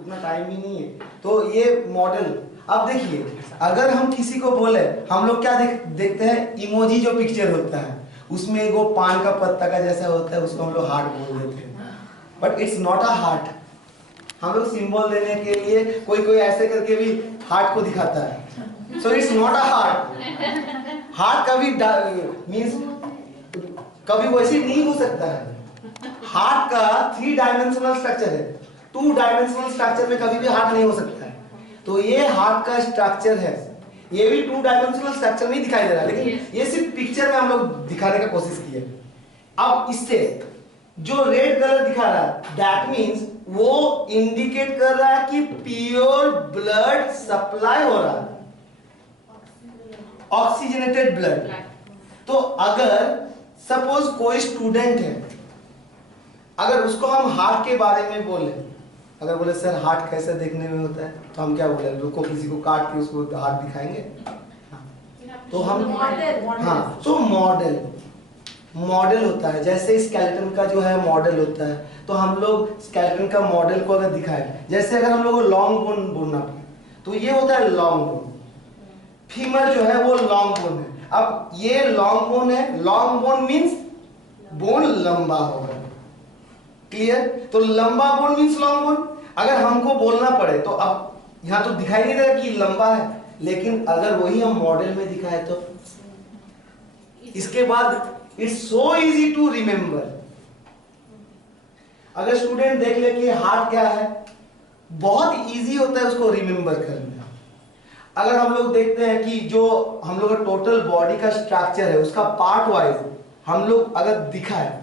उतना टाइम ही नहीं है। तो ये मॉडल, अब देखिए अगर हम किसी को बोले, हम लोग क्या देखते हैं, इमोजी जो पिक्चर होता है उसमें वो पान का पत्ता का जैसा होता है, उसको हम लोग हार्ट बोल देते हैं, but it's not a heart. हम लोग सिंबल देने के लिए कोई कोई ऐसे करके भी हार्ट को दिखाता है, so it's not a heart. Heart कभी मींस कभी वैसे नहीं हो सकता है। हार्ट का 3 डायमेंशनल स्ट्रक्चर है, 2 डायमेंशनल स्ट्रक्चर में कभी भी हार्ट नहीं हो सकता है। तो ये हार्ट का स्ट्रक्चर है, ये भी 2 डायमेंशनल स्ट्रक्चर में दिखाई दे रहा है, लेकिन ये सिर्फ पिक्चर में हम लोग दिखाने का कोशिश किए। अब इससे जो रेड कलर दिखा रहा है, दैट मीन्स वो इंडिकेट कर रहा है कि प्योर ब्लड सप्लाई हो रहा है, ऑक्सीजनेटेड ब्लड। तो अगर सपोज कोई स्टूडेंट है, अगर उसको हम हार्ट के बारे में बोले, अगर बोले सर हार्ट कैसे देखने में होता है, तो हम क्या बोले, रुको किसी को काट के उसको हार्ट दिखाएंगे। तो हम हाँ, तो मॉडल होता है, जैसे स्केलेटन का जो है मॉडल होता है, तो हम लोग स्केलेटन का मॉडल को अगर दिखाए, जैसे अगर हम लोग को लॉन्ग बोन बोलना पड़े तो ये होता है लॉन्ग बोन, फीमर जो है वो लॉन्ग बोन है। अब ये लॉन्ग बोन है, लॉन्ग बोन मीन्स बोन लंबा होगा, क्लियर। तो लंबा बोन मीन्स लॉन्ग बोन। अगर हमको बोलना पड़े तो अब यहां तो दिखाई नहीं रहा कि लंबा है, लेकिन अगर वही हम मॉडल में दिखाए तो इसके बाद it's so easy to remember. अगर स्टूडेंट देख ले कि हार्ट क्या है, बहुत इजी होता है उसको रिमेंबर करना। अगर हम लोग देखते हैं कि जो हम लोग का टोटल बॉडी का स्ट्रक्चर है, उसका पार्ट वाइज हम लोग अगर दिखाए,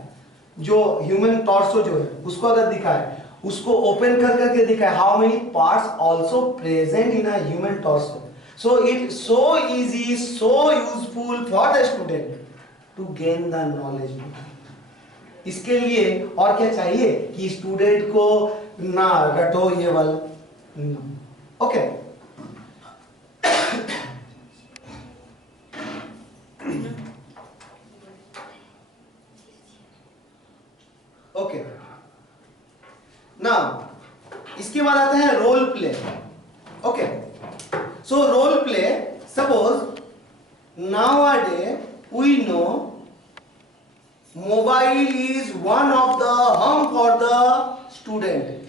जो ह्यूमन टॉर्सो जो है उसको अगर दिखाए, उसको ओपन कर करके दिखाए, how many parts also present in a human torso, so it so easy, so useful for the student to gain the knowledge. इसके लिए और क्या चाहिए कि स्टूडेंट को ना रटो ये वाला, ओके। ओके नाउ इसके बाद आता है role play. Okay, so role play, suppose nowadays we know mobile is one of the harm for the student.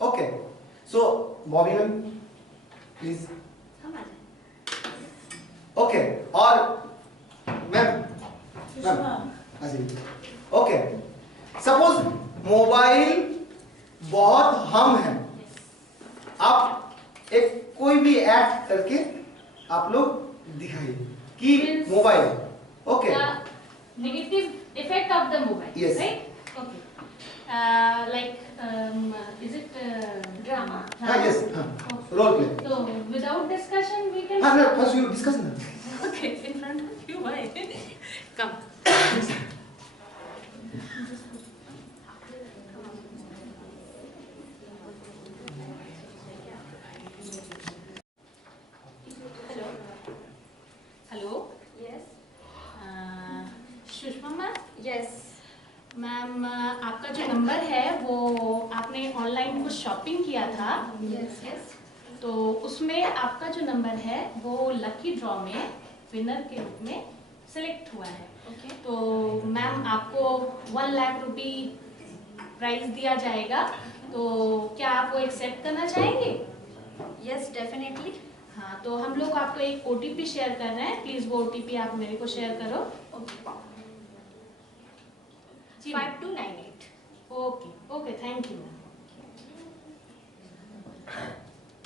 Okay, so Bobby ma'am please. Okay, और मैम ओके, सपोज मोबाइल बहुत हम है, आप एक कोई भी ऐड करके आप लोग दिखाइए कि mobile, okay, negative effect of the mobile, yes, right? Okay, like is it drama? yes, role play. So without discussion we can. No, first you discuss na. Okay, in front of you, why? Come. Hello, Yes. Sushma ma'am. Yes. Ma'am आपका जो number है वो आपने online कुछ shopping किया था, Yes. Yes. तो उसमें आपका जो नंबर है वो लकी ड्रॉ में विनर के रूप में सिलेक्ट हुआ है। Okay. तो मैम आपको 1 लाख रुपए प्राइज दिया जाएगा, तो क्या आप वो एक्सेप्ट करना चाहेंगे? Yes, definitely. हाँ, तो हम लोग आपको एक OTP शेयर कर रहे हैं, प्लीज वो OTP आप मेरे को शेयर करो। Okay. जी 5298. Okay okay, thank you ma'am.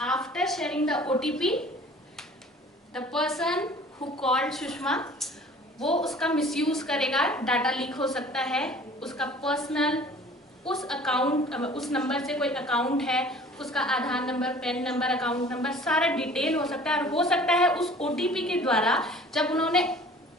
After sharing the OTP, the person who called Sushma, वो उसका मिसयूज करेगा, डाटा लीक हो सकता है, उसका पर्सनल उस अकाउंट, उस नंबर से कोई अकाउंट है, उसका Aadhaar number, PAN number, account number, सारा डिटेल हो सकता है। और हो सकता है उस OTP के द्वारा जब उन्होंने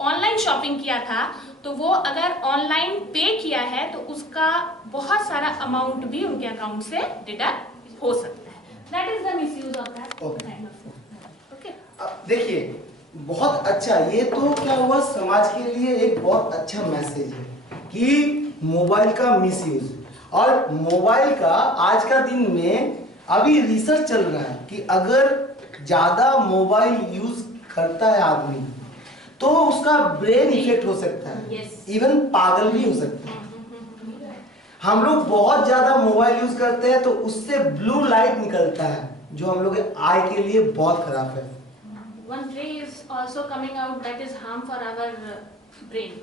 ऑनलाइन शॉपिंग किया था तो वो अगर ऑनलाइन पे किया है तो उसका बहुत सारा अमाउंट भी उनके अकाउंट से डिडक्ट हो सकता है। That is the misuse of that. Okay, अब देखिए बहुत अच्छा, ये तो क्या हुआ, समाज के लिए एक बहुत अच्छा मैसेज है कि मोबाइल का मिसयूज, और मोबाइल का आज का दिन में अभी रिसर्च चल रहा है कि अगर ज्यादा मोबाइल यूज करता है आदमी तो उसका ब्रेन इफेक्ट हो सकता है, Yes. इवन पागल भी हो सकता है। हम लोग बहुत ज्यादा मोबाइल यूज करते हैं तो उससे ब्लू लाइट निकलता है जो हम लोग के आई के लिए बहुत खराब है। One ray is also coming out that is harm for our brain.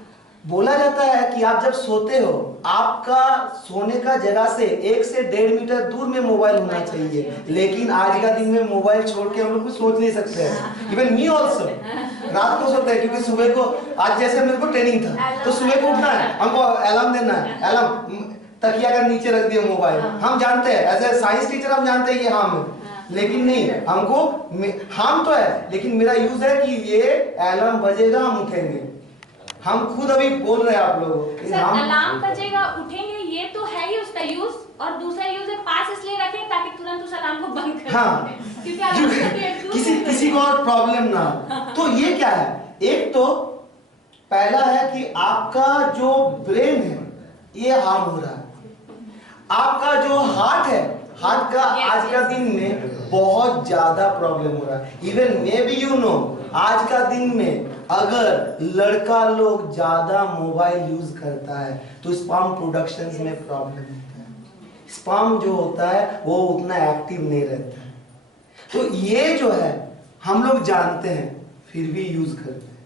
बोला जाता है कि आप जब सोते हो आपका सोने का जगह से 1 से 1.5 मीटर दूर में मोबाइल होना चाहिए, लेकिन आज का दिन में मोबाइल छोड़ के हम लोग कुछ सोच नहीं सकते हैं। इवन मी ऑल्सो रात को सोते हैं क्योंकि सुबह को, आज जैसे मेरे को ट्रेनिंग था तो सुबह को उठना है, हमको अलार्म देना है, अलार्म तकिया का नीचे रख दिया मोबाइल। हम जानते हैं एज ए साइंस टीचर हम जानते हैं ये हार्म है, लेकिन नहीं हमको हार्म तो है लेकिन मेरा यूज है कि ये अलार्म बजेगा हम उठेंगे। हम खुद अभी बोल रहे हैं आप लोगों को सर अलार्म बजेगा उठेंगे ये तो है ही उसका यूज, और दूसरा यूज है पास इसलिए रखें ताकि तुरंत उस अलार्म को बंद कर हाँ क्योंकि आप किसी को और प्रॉब्लम ना हो। तो ये क्या है, एक तो पहला है कि आपका जो ब्रेन है ये हार्म हो रहा है, आपका जो हार्ट है, हार्ट का आज का दिन में बहुत ज्यादा प्रॉब्लम हो रहा है। Even may be you know आज का दिन में अगर लड़का लोग ज्यादा मोबाइल यूज करता है तो स्पर्म प्रोडक्शंस में प्रॉब्लम होता है, स्पर्म जो होता है वो उतना एक्टिव नहीं रहता है। तो ये जो है हम लोग जानते हैं फिर भी यूज करते हैं।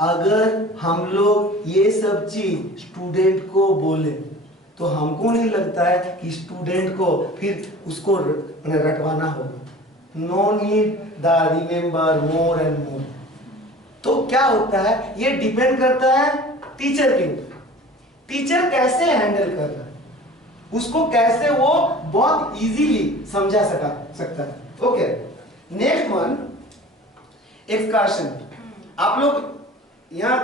अगर हम लोग ये सब चीज स्टूडेंट को बोले तो हमको नहीं लगता है कि स्टूडेंट को फिर उसको रटवाना होगा। No need the remember more and more. तो क्या होता है, ये डिपेंड करता है टीचर के ऊपर, टीचर कैसे हैंडल कर रहा है, उसको कैसे वो बहुत इजीली समझा सकता है। Okay, next one excursion. आप लोग यहाँ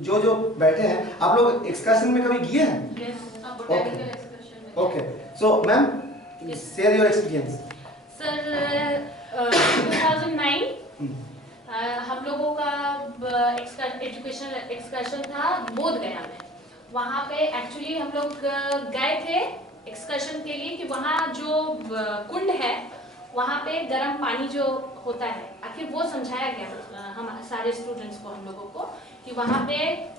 जो बैठे हैं आप लोग एक्सकर्शन में कभी गए हैं? Okay, so ma'am share your experience. Sir 2009 हम लोगों का एजुकेशनल एक्सकर्शन था बोध गया में। वहाँ पे एक्चुअली हम लोग गए थे एक्सकर्शन के लिए कि वहाँ जो कुंड है वहाँ पे गर्म पानी जो होता है, आखिर वो समझाया गया हम सारे स्टूडेंट्स को, हम लोगों को, कि वहाँ पे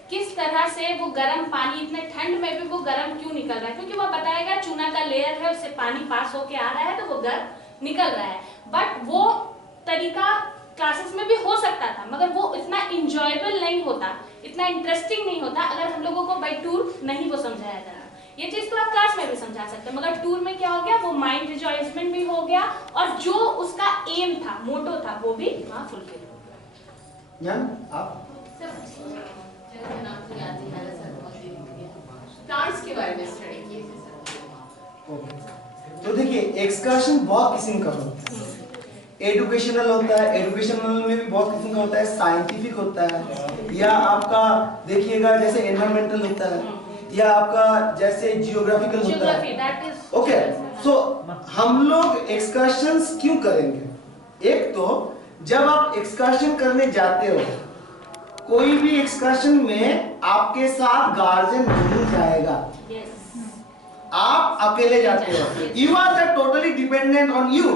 किस तरह से वो गर्म पानी इतने ठंड में भी वो गर्म क्यों निकल रहा है, क्योंकि वो बताएगा चूना का लेयर है उससे पानी पास होके आ रहा है तो वो गर्म निकल रहा है। बट वो तरीका क्लासेस में भी हो सकता था मगर वो इतना इंजॉयबल नहीं होता, इतना इंटरेस्टिंग नहीं होता अगर हम लोगों को बाय टूर नहीं वो समझाया जाए। ये चीज तो आप क्लास में भी समझा सकते हैं मगर टूर में क्या हो गया, वो माइंड रिजॉइसमेंट भी हो गया और जो उसका एम था, मोटो था, वो भी वहाँ फुलफिल हो गया। आप प्लांट्स के बारे में स्टडी किए थे। तो देखिए एक्सकर्शन बहुत किस्म का होता है, एजुकेशनल होता है, एजुकेशनल में भी बहुत किस्म का होता है, साइंटिफिक होता है, या आपका देखिएगा जैसे एनवायरमेंटल होता है, या आपका जैसे जियोग्राफिकल होता है। ओके, सो हम लोग एक्सकर्शंस क्यों करेंगे? एक तो जब आप एक्सकर्शन करने जाते हो, कोई भी एक्सकर्शन में आपके साथ गार्जियन नहीं जाएगा, आप अकेले जाते हो, you are the totally dependent on you.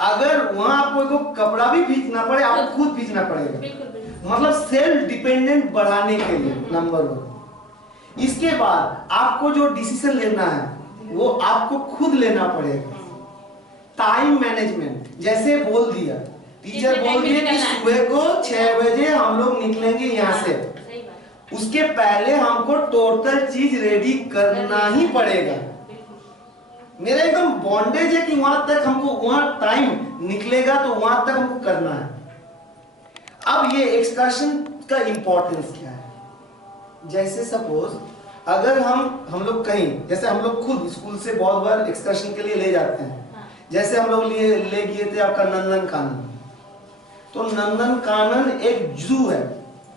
अगर वहां आपको को कपड़ा भी खींचना पड़े आपको खुद खींचना पड़ेगा, मतलब सेल्फ डिपेंडेंट बढ़ाने के लिए नंबर 1। इसके बाद आपको जो डिसीजन लेना है वो आपको खुद लेना पड़ेगा। टाइम मैनेजमेंट, जैसे बोल दिया टीचर, बोल दिया कि सुबह को 6 बजे हम लोग निकलेंगे यहाँ से, उसके पहले हमको टोटल चीज रेडी करना ही पड़ेगा। मेरा एकदम बॉन्डेज है कि वहां तक हमको, वहां टाइम निकलेगा तो वहां तक हमको करना है। अब ये एक्सकर्शन का इंपॉर्टेंस क्या है? जैसे सपोज अगर हम लोग कहीं, जैसे हम लोग खुद स्कूल से बहुत बार एक्सकर्शन के लिए ले जाते हैं, जैसे हम लोग ले गए थे आपका नंदन कानन। तो नंदन कानन एक जू है,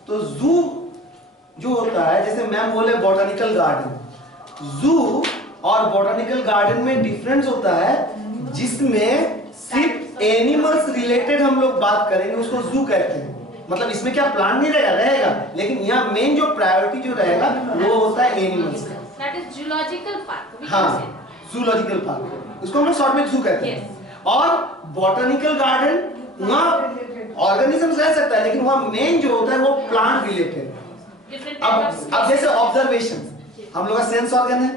तो जू जो होता है, जैसे मैम बोले बॉटनिकल गार्डन, जू और बॉटनिकल गार्डन में डिफरेंस होता है, जिसमें सिर्फ एनिमल्स रिलेटेड हम लोग बात करेंगे, उसको जू कहते हैं। मतलब इसमें क्या प्लांट नहीं रहेगा, लेकिन यहाँ मेन जो प्रायोरिटी जो रहेगा वो होता है एनिमल्स का। That is zoological park. हाँ, जूलॉजिकल पार्क। उसको हम लोग शॉर्ट में जू कहते हैं। और बॉटनिकल गार्डन वहाँ ऑर्गेनिज्म रह सकता है, लेकिन वहाँ मेन जो होता है वो प्लांट रिलेटेड। अब जैसे ऑब्जर्वेशन, हम लोग का सेंस ऑर्गन है,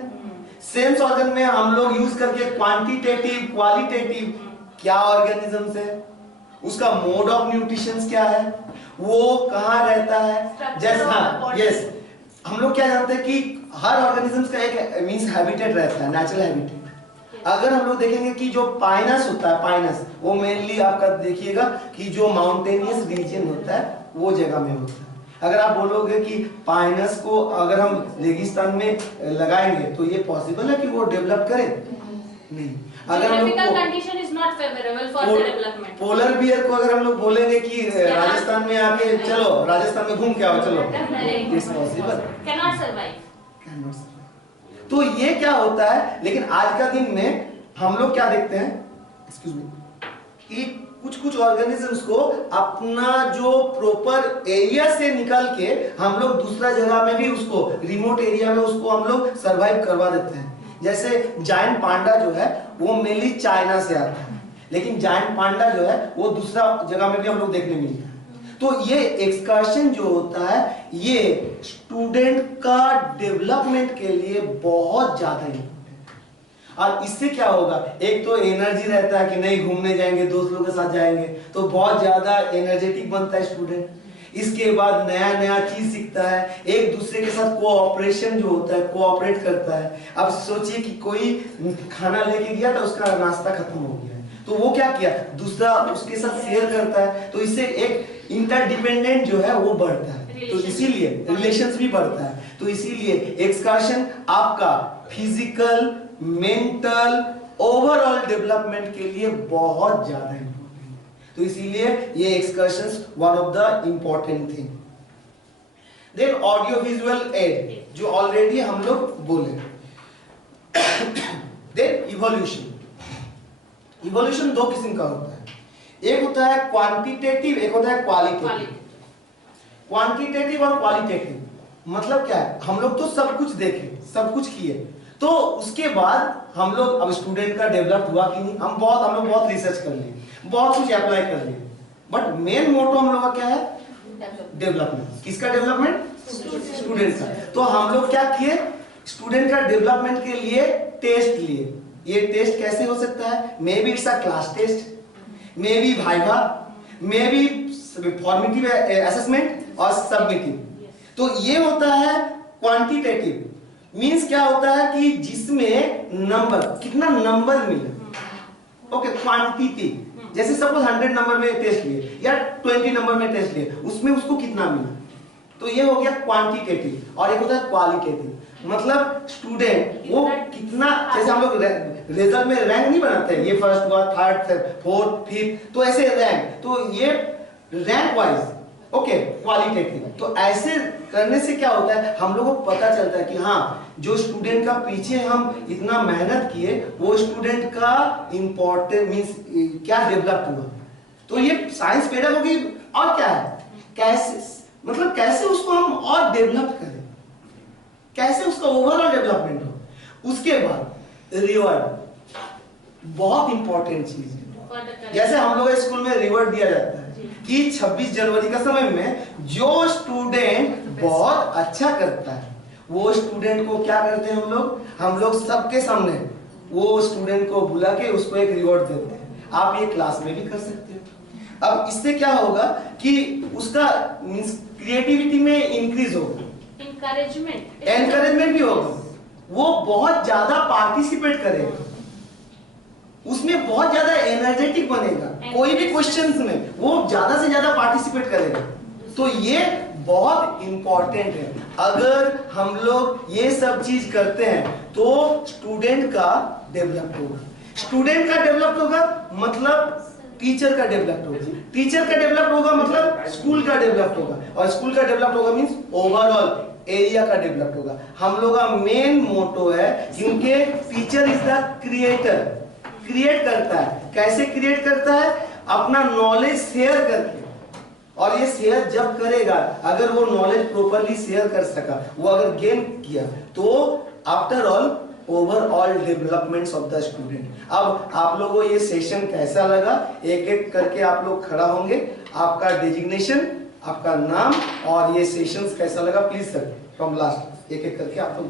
सेंस ऑर्गन में हम लोग यूज करके क्वांटिटेटिव क्वालिटेटिव क्या ऑर्गेनिजम्स है, उसका मोड ऑफ न्यूट्रिशन क्या है, वो कहाँ रहता है। जैसे हाँ यस, हम लोग क्या जानते हैं कि हर ऑर्गेनिजम्स का एक मींस हैबिटेट रहता है, नेचुरल हैबिटेट। अगर हम लोग देखेंगे कि जो पाइनस होता है, पाइनस वो मेनली आपका देखिएगा कि जो माउंटेनियस रीजन होता है वो जगह में होता है। अगर आप बोलोगे कि पाइनस को अगर हम रेगिस्तान में लगाएंगे तो ये पॉसिबल है कि वो डेवलप करे? नहीं। अगर हम condition is not favourable for the development. Polar bear को अगर हम लोग बोलेंगे कि राजस्थान में आके चलो राजस्थान में घूम के आओ, चलो, it's possible, can not survive. तो ये क्या होता है, लेकिन आज का दिन में हम लोग क्या देखते हैं, एक्सक्यूज मी, कि कुछ ऑर्गेनिजम्स को अपना जो प्रॉपर एरिया से निकल के हम लोग दूसरा जगह में भी उसको, रिमोट एरिया में उसको हम लोग सरवाइव करवा देते हैं। जैसे जायंट पांडा जो है वो मेनली चाइना से आता है, लेकिन जायंट पांडा जो है वो दूसरा जगह में भी हम लोग देखने मिलता है। तो ये एक्सकर्शन जो होता है ये स्टूडेंट का डेवलपमेंट के लिए बहुत ज्यादा इम्पोर्टेंट है। और इससे क्या होगा, एक तो एनर्जी रहता है कि नहीं घूमने जाएंगे, दोस्त लोगों के साथ जाएंगे तो बहुत ज्यादा एनर्जेटिक बनता है स्टूडेंट। इसके बाद नया नया चीज सीखता है, एक दूसरे के साथ कोऑपरेशन जो होता है, कोऑपरेट करता है। अब सोचिए कि कोई खाना लेके गया तो उसका नाश्ता खत्म हो गया, तो वो क्या किया, दूसरा उसके साथ शेयर करता है, तो इससे एक इंटरडिपेंडेंट जो है वो बढ़ता है, तो इसीलिए रिलेशंस भी बढ़ता है। तो इसीलिए एक्सकर्शन आपका फिजिकल, मेंटल, ओवरऑल डेवलपमेंट के लिए बहुत ज्यादा इंपॉर्टेंट है। तो इसीलिए ये excursions one of the important thing. Then audio visual aid जो ऑलरेडी हम लोग बोले। Then evolution. इवोल्यूशन दो किस्म का होता है, एक होता है क्वांटिटेटिव, एक होता है क्वालिटेटिव। क्वांटिटेटिव और क्वालिटेटिव मतलब क्या है, हम लोग तो सब कुछ देखे, सब कुछ किए, तो उसके बाद हम लोग, अब स्टूडेंट का डेवलप हुआ कि नहीं, हम लोग बहुत रिसर्च कर लिए, बहुत कुछ अप्लाई कर लिए, बट मेन मोटो हम लोग का क्या है, डेवलपमेंट। किसका डेवलपमेंट? स्टूडेंट का। तो हम लोग क्या किए, स्टूडेंट का डेवलपमेंट के लिए टेस्ट लिए। ये टेस्ट कैसे हो सकता है, maybe it's a class test, maybe viva, maybe formative assessment और सबमिटिव। तो ये होता है क्वांटिटेटिव, मींस क्या होता है कि जिसमें नंबर, कितना नंबर मिले, ओके, क्वांटिटी। जैसे सपोज 100 नंबर में टेस्ट लिए या 20 नंबर में टेस्ट लिए, उसमें उसको कितना मिला, तो ये हो गया क्वांटिटेटिव। और एक होता है क्वालिटेटिव, मतलब स्टूडेंट वो कितना, जैसे हम लोग रिजल्ट में रैंक नहीं बनाते हैं, ये फर्स्ट हुआ, थर्ड, फोर्थ, फिफ्थ, तो ऐसे रैंक, तो ये रैंक वाइज, ओके, क्वालिटेटिव। तो ऐसे करने से क्या होता है, हम लोगों को पता चलता है कि हाँ, जो स्टूडेंट का पीछे हम इतना मेहनत किए, वो स्टूडेंट का इंपॉर्टेंट मींस क्या डेवलप हुआ। तो ये साइंस पेडागोजी और क्या है, कैसे, मतलब कैसे उसको हम और डेवलप करें, कैसे उसका ओवरऑल डेवलपमेंट हो। उसके बाद रिवॉर्ड बहुत इंपॉर्टेंट चीज है। जैसे हम लोग स्कूल में रिवॉर्ड दिया जाता है कि 26 जनवरी का समय में जो स्टूडेंट बहुत अच्छा करता है वो स्टूडेंट को क्या करते हैं, हम लोग सबके सामने वो स्टूडेंट को बुला के उसको एक रिवॉर्ड देते हैं। आप ये क्लास में भी कर सकते हो। अब इससे क्या होगा कि उसका मींस क्रिएटिविटी में इंक्रीज होगा, एनकरेजमेंट भी होगा, वो बहुत ज्यादा पार्टिसिपेट करेगा, उसमें बहुत ज्यादा एनर्जेटिक बनेगा, कोई भी क्वेश्चंस में वो ज्यादा से ज्यादा पार्टिसिपेट करेगा। तो ये बहुत इंपॉर्टेंट है। अगर हम लोग ये सब चीज करते हैं तो स्टूडेंट का डेवलप होगा, स्टूडेंट का डेवलप होगा मतलब टीचर का डेवलप होगा, टीचर का डेवलप होगा मतलब स्कूल का डेवलप होगा, और स्कूल का डेवलप होगा मींस ओवरऑल एरिया का डेवलप होगा। हम लोग का मेन मोटो है, क्योंकि teacher is the creator, create करता है। कैसे क्रिएट करता है, अपना नॉलेज शेयर करके, और ये शेयर जब करेगा, अगर वो नॉलेज प्रॉपर्ली शेयर कर सका, वो अगर गेन किया, तो after all overall developments of the student. अब आप लोगों को ये सेशन कैसा लगा, एक एक करके आप लोग खड़ा होंगे, आपका डेजिग्नेशन, आपका नाम और ये सेशंस कैसा लगा प्लीज सर फ्रॉम लास्ट, एक एक करके आप लोग।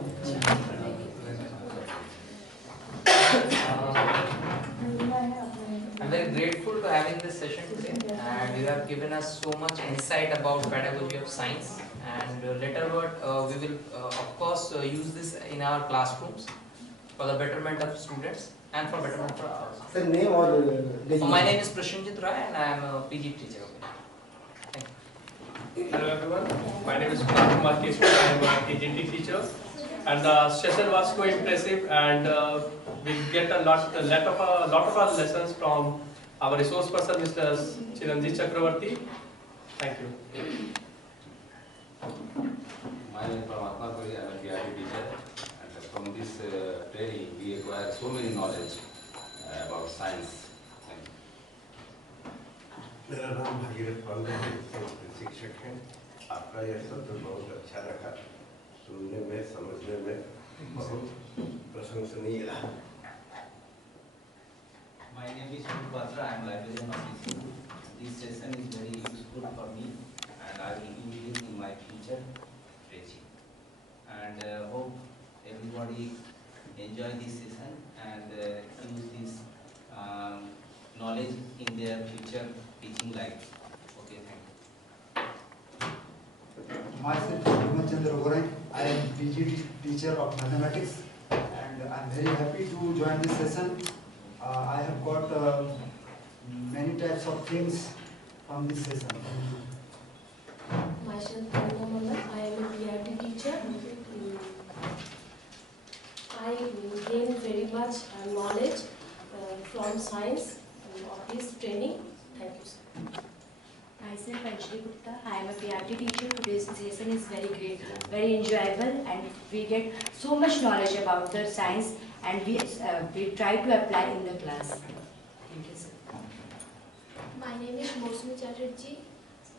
I'm very grateful to having this session today, and you have given us so much insight about pedagogy of science. And later we will of course use this in our classrooms for the betterment of students and for betterment of ours. Sir, name or My name is Prashanjit Rai, and I am a PG teacher. Thank you. Hello everyone, my name is Kumar Keshwar. I am a TGT teacher, and the session was so impressive, and we get a lot of our lessons from our resource person, Mr. Chiranjit Chakravarti. Thank you. My name is Paramatma Puri. I am a PRT teacher, and from this training we acquire so many knowledge about science. Thank you. मेरा नाम भागीरथ पाल है, शिक्षक हैं। आपका यह सत्र बहुत अच्छा रहा, सुनने में समझने में बहुत प्रशंसनीय रहा। My name is Shubh Patra. I am librarian of this school. This session is very useful for me, and I will use it in my future teaching. And hope everybody enjoy this session and use this knowledge in their future teaching life. Okay, thank you. Myself, Hemant Chandra Oberoi. I am PG teacher of mathematics, and I am very happy to join this session. I have got many types of things from this session. Myself, Purna Malla. I am a PRT teacher. I gained very much knowledge from science of this training. Thank you, sir. Myself, Anjali Gupta. I am a PRT teacher. Today's session is very great, very enjoyable, and we get so much knowledge about the science, and we try to apply in the class. Thank you, sir. My name is Mosmi Chatterjee.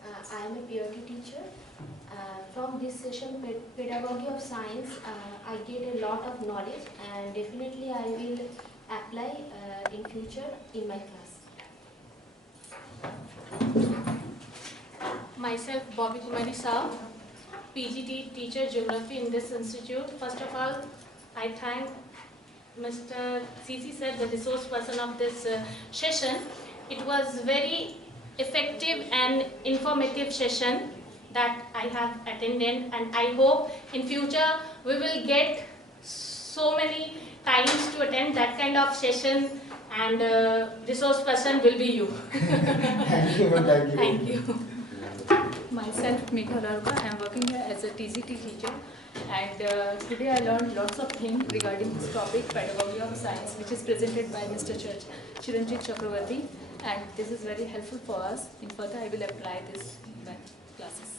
I am a PRT teacher. From this session, Pedagogy of Science, I get a lot of knowledge, and definitely I will apply in future in my class. Myself, Bobby Kumari Saw, PGT teacher geography in this institute. First of all, I thank Mr. CC sir, the resource person of this session. It was very effective and informative session that I have attended, and I hope in future we will get so many times to attend that kind of session, and resource person will be you. Thank you, thank you. Thank you. Myself, Megha Larga. I am working here as a TGT teacher, and today I learned lots of things regarding this topic, pedagogy of science, which is presented by Mr. Chiranjit Chakravarti, and this is very helpful for us. In further, I will apply this in my classes.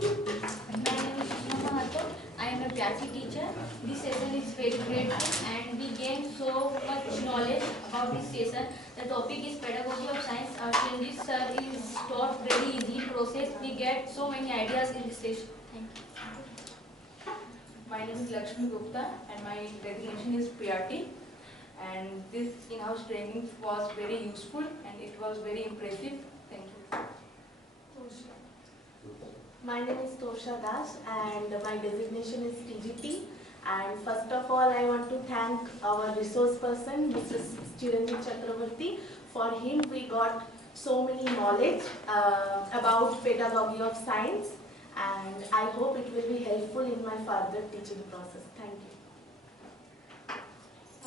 My name is Shubha Mahato. I am a PRT teacher. This session is very great, and we gain so much knowledge about this session. The topic is pedagogy of science. Our Chiranjit sir is taught very easy process. We get so many ideas in this session. Thank you. My name is Lakshmi Gupta, and my designation is PRT. And this in-house training was very useful, and it was very impressive. Thank you. My name is Tosha Das, and my designation is TGT. And first of all, I want to thank our resource person, Mr. Chiranjit Chakravarti. For him, we got so many knowledge about pedagogy of science, and I hope it will be helpful in my further teaching process. Thank you.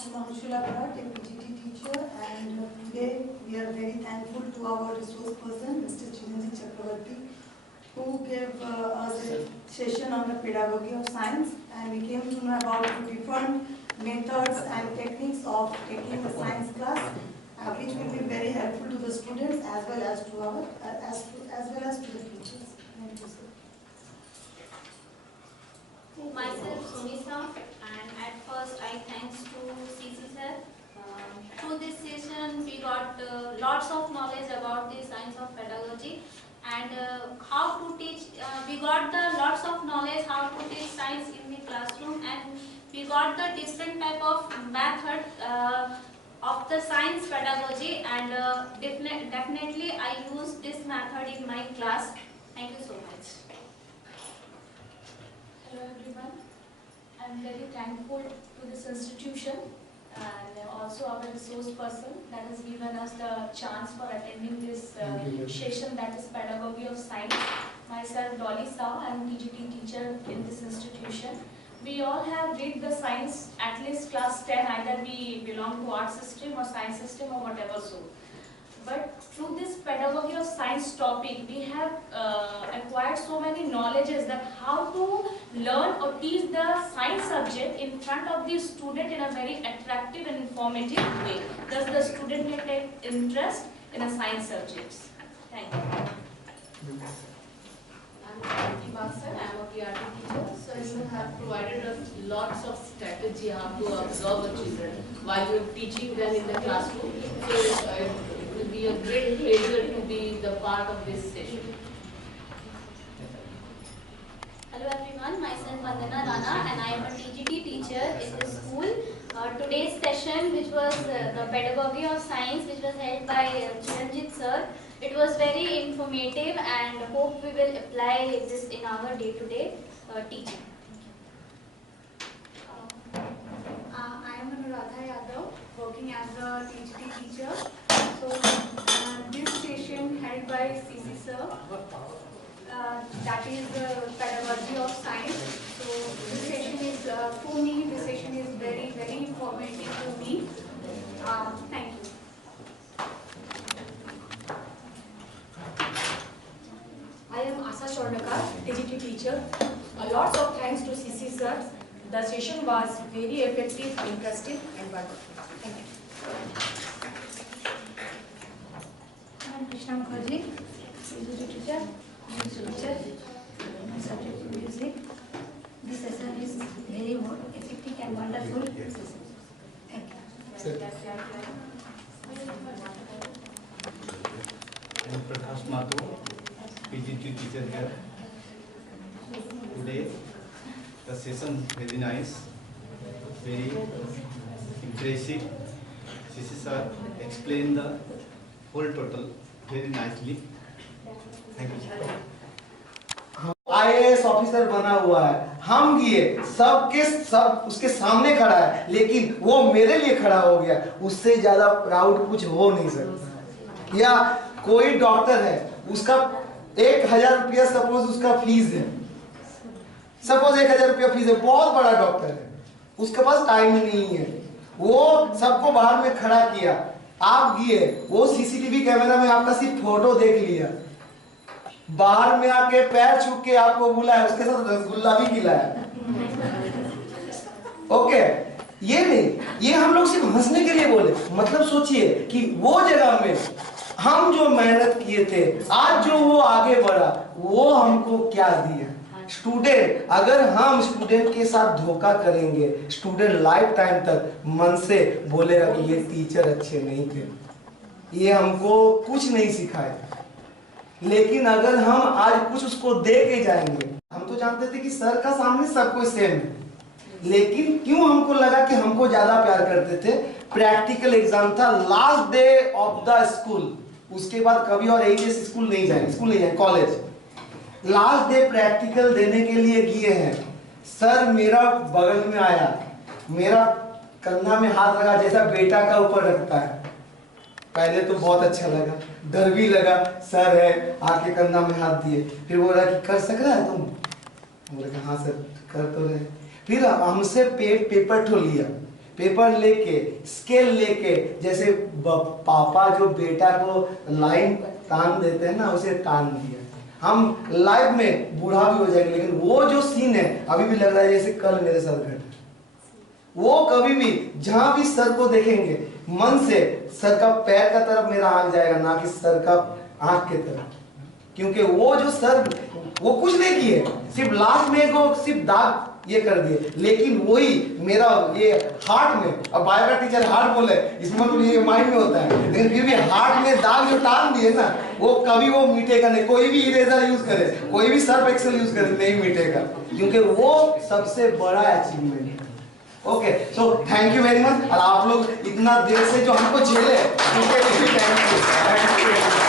I'm Anshula Bhatt, a PGT teacher, and today we are very thankful to our resource person, Mr. Chiranjit Chakravarti, who gave us a session on the pedagogy of science, and we came to know about different methods and techniques of taking a science class, which will be very helpful to the students as well as to our as well as to the teachers. Thank you, sir. Myself, Sunita, and at first I thanks to CC sir. Through this session, we got lots of knowledge about the science of pedagogy, and how to teach. We got the lots of knowledge how to teach science in the classroom, and we got the different type of method of the science pedagogy, and definitely I use this method in my class. Thank you so much. Hello everyone. I am very thankful to this institution and also our resource person that has given us the chance for attending this session, that is Pedagogy of Science. Myself Dolly Sao, I am TGT teacher in this institution. We all have read the science at least class 10, either we belong to arts system or science system or whatever so. But through this pedagogy of science topic, we have acquired so many knowledges that how to learn or teach the science subject in front of the student in a very attractive and informative way. Thus the student may take interest in a science subjects. Thank you. I'm Shanti Baksar, I'm a PRT teacher. So you have provided us lots of strategy how to observe the children while you're teaching them in the classroom. So it will be a great pleasure to be the part of this session. Hello everyone, myself Vandana Rana and I am a TGT teacher in the school. Today's session, which was the pedagogy of science, which was held by Chiranjit sir, it was very informative and hope we will apply this in our day-to-day teaching. I am Anuradha Yadav, working as a TGT teacher. So this session held by CC sir, that is pedagogy of science. So this session is, to me, this session is very, very informative to me. Thank you. I am Asa Chornakar, TGT teacher. Lots of thanks to CC sir. The session was very effective, interesting and wonderful. Thank you. I am Krishna Mukherjee, TGT teacher, my subject is music. This session is very effective and wonderful. Thank you. I am Prakash Mathur, PGT teacher here. Today, the session very nice, very impressive. CC sir explained the whole total very nicely. Thank you, sir. IAS officer बना हुआ है, हम गए सब उसके सामने खड़ा है, लेकिन वो मेरे लिए खड़ा हो गया, उससे ज्यादा प्राउड कुछ हो नहीं सकता। या कोई डॉक्टर है, उसका 1000 रुपया सपोज उसका फीस है, सपोज 1000 रुपया फीस है, बहुत बड़ा डॉक्टर है, उसके पास टाइम नहीं है, वो सबको बाहर में खड़ा किया, आप गए, वो सीसीटीवी कैमरा में आपका सिर्फ फोटो देख लिया, बाहर में आके पैर छू के आपको बुलाया, उसके साथ रसगुल्ला भी खिलाया। ओके, ये नहीं, ये हम लोग सिर्फ हंसने के लिए बोले, मतलब सोचिए कि वो जगह में हम जो मेहनत किए थे, आज जो वो आगे बढ़ा, वो हमको क्या दिया। स्टूडेंट, अगर हम स्टूडेंट के साथ धोखा करेंगे, स्टूडेंट लाइफ टाइम तक मन से बोलेगा कि ये टीचर अच्छे नहीं थे, ये हमको कुछ नहीं सिखाए। लेकिन अगर हम आज कुछ उसको दे के जाएंगे, हम तो जानते थे कि सर का सामने सब कुछ सेम है, लेकिन क्यों हमको लगा कि हमको ज्यादा प्यार करते थे। प्रैक्टिकल एग्जाम था, last day of the school, उसके बाद कभी और एचएस स्कूल नहीं जाए, कॉलेज। लास्ट डे प्रैक्टिकल देने के लिए गए हैं, सर मेरा बगल में आया, मेरा कंधा में हाथ रखा जैसा बेटा का ऊपर रखता है। पहले तो बहुत अच्छा लगा, डर भी लगा, सर है, आके कंधा में हाथ दिए, फिर बोला कि कर सक रहा है तुम, बोला हाँ सर कर तो रहे। फिर हमसे पेपर ठो लिया, पेपर लेके स्केल लेके, जैसे पापा जो बेटा को लाइन तान देते हैं ना, उसे तान दिया। हम लाइफ में बूढ़ा भी हो जाएंगे, लेकिन वो जो सीन है अभी भी लग रहा है जैसे कल मेरे साथ घटा। वो कभी भी जहां भी सर को देखेंगे, मन से सर का पैर का तरफ मेरा आंख जाएगा, ना कि सर का आंख के तरफ, क्योंकि वो जो सर वो कुछ नहीं किए, सिर्फ लास्ट में को सिर्फ दाग ये कर दिए, लेकिन वही मेरा ये हार्ट में, अब बायो का टीचर हार्ट बोले, इसमें तो ये माइंड में होता है, लेकिन फिर भी हार्ट में दाग जो टांग दिए ना, वो कभी वो मिटेगा नहीं। कोई भी इरेजर यूज करे, कोई भी सर्फ एक्सेल यूज करे, नहीं मिटेगा, क्योंकि वो सबसे बड़ा अचीवमेंट है। Okay, so thank you very much. और आप लोग इतना देर से जो हमको झेले, उनके लिए भी थैंक यू।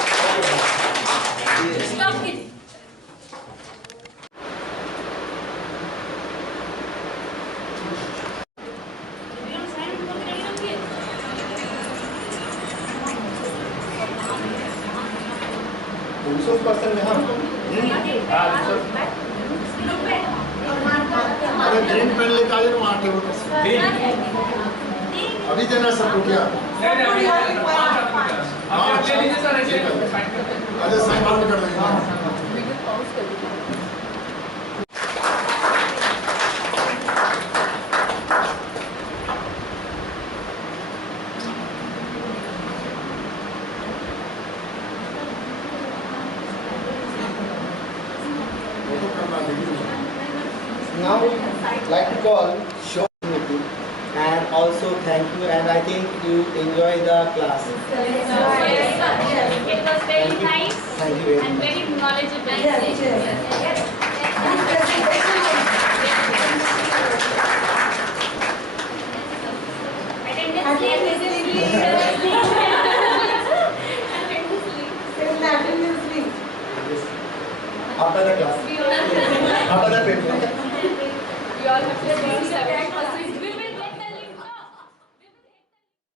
रिसोर्स पर्सन में हम अरे ग्रीन पेन लेके आइए वहाँ टेबल अभी देना सबको क्या? अरे साइन बात कर देंगे। Now I'd like to call Shobha and also thank you, and I think you enjoy the class. Yes, sir. It was very nice Thank you very and much. very knowledgeable. After the class. After the paper. We all have to see 7%.